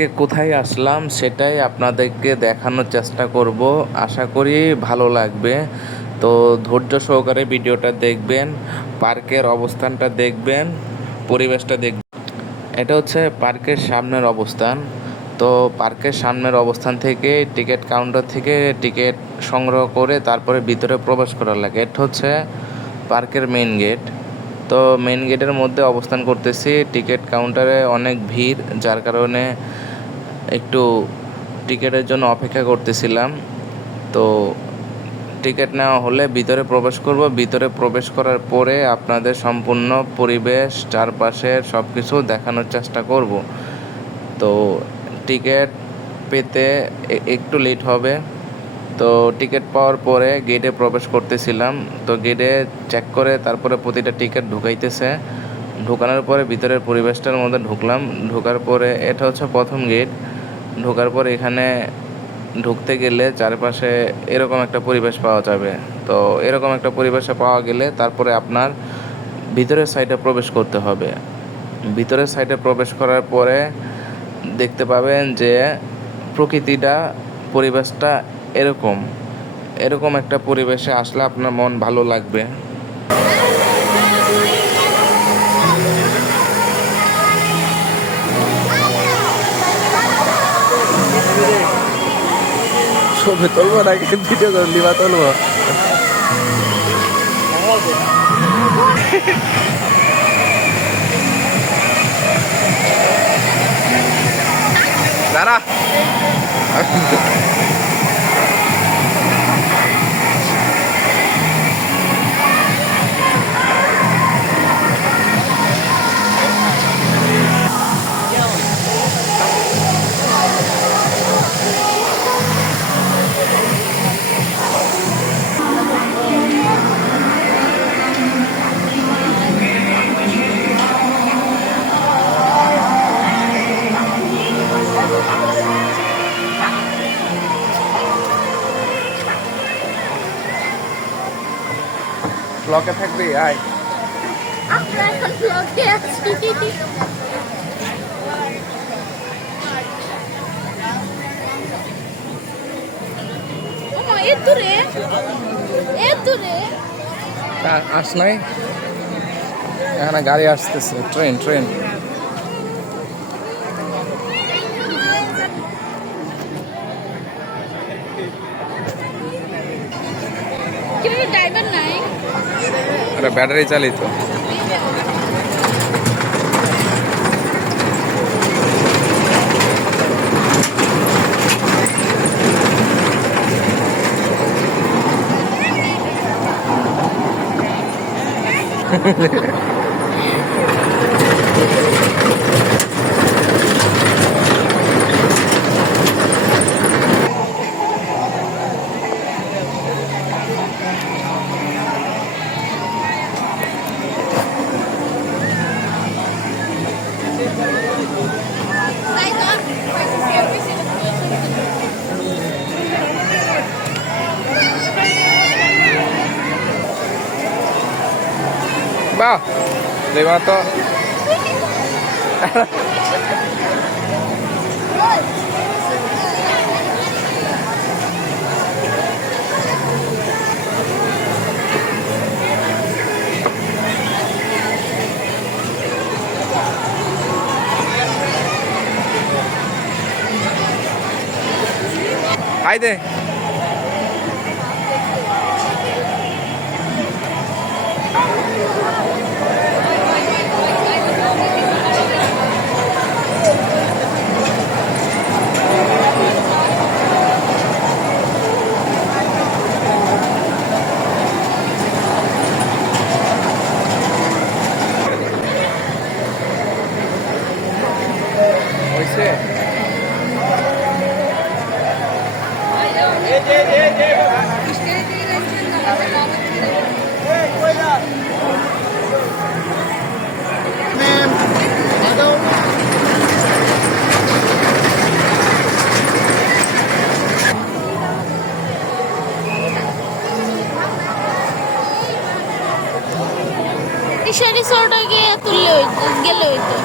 আজকে কোথায় আসলাম সেটাই আপনাদেরকে দেখানোর চেষ্টা করব। আশা করি ভালো লাগবে। তো ধৈর্য সহকারে ভিডিওটা দেখবেন, পার্কের অবস্থানটা দেখবেন, পরিবেশটা দেখবেন। এটা হচ্ছে পার্কের সামনের অবস্থান। তো পার্কের সামনের অবস্থান থেকে টিকিট কাউন্টার থেকে টিকিট সংগ্রহ করে তারপরে ভিতরে প্রবেশ করার লাগে। এটা হচ্ছে পার্কের মেইন গেট। তো মেইন গেটের মধ্যে অবস্থান করতেছি। টিকিট কাউন্টারে অনেক ভিড়, যার কারণে একটু টিকিটের জন্য অপেক্ষা করতেছিলাম। তো টিকিট নেওয়া হলে ভিতরে প্রবেশ করব। ভিতরে প্রবেশ করার পরে আপনাদের সম্পূর্ণ পরিবেশ, চারপাশের সব কিছু দেখানোর চেষ্টা করব। তো টিকিট পেতে একটু লেট হবে। তো টিকিট পাওয়ার পরে গেটে প্রবেশ করতেছিলাম। তো গেটে চেক করে তারপরে প্রতিটা টিকিট ঢুকাইতেছে। ঢোকানোর পরে ভিতরের পরিবেশটার মধ্যে ঢুকলাম। ঢোকার পরে এটা হচ্ছে প্রথম গেট। ঢোকার পরে এখানে ঢুকতে গেলে চারপাশে এরকম একটা পরিবেশ পাওয়া যাবে। তো এরকম একটা পরিবেশে পাওয়া গেলে তারপরে আপনার ভিতরের সাইডে প্রবেশ করতে হবে। ভিতরের সাইডে প্রবেশ করার পরে দেখতে পাবেন যে প্রকৃতিটা, পরিবেশটা এরকম এরকম একটা পরিবেশে আসলে আপনার মন ভালো লাগবে। ছবি তুলবো নাকি ভিডিও লিবা তুলবো? দাঁড়া। ব্লকে থাকবি আয়। আমরা এখন ব্লগে আছি। ওমা এত দূরে, এত দূরে। আস নাই, এখানে গাড়ি আসতেছে, ট্রেন ট্রেন। কিন্তু ড্রাইভার নাই। এটা ব্যাটারি চালিত। বাহ, দেখো তো। হাই দে। হয়েছে। রিক্সা রিক্সাটা গিয়ে তুললে হইতো, গেলে হইতো।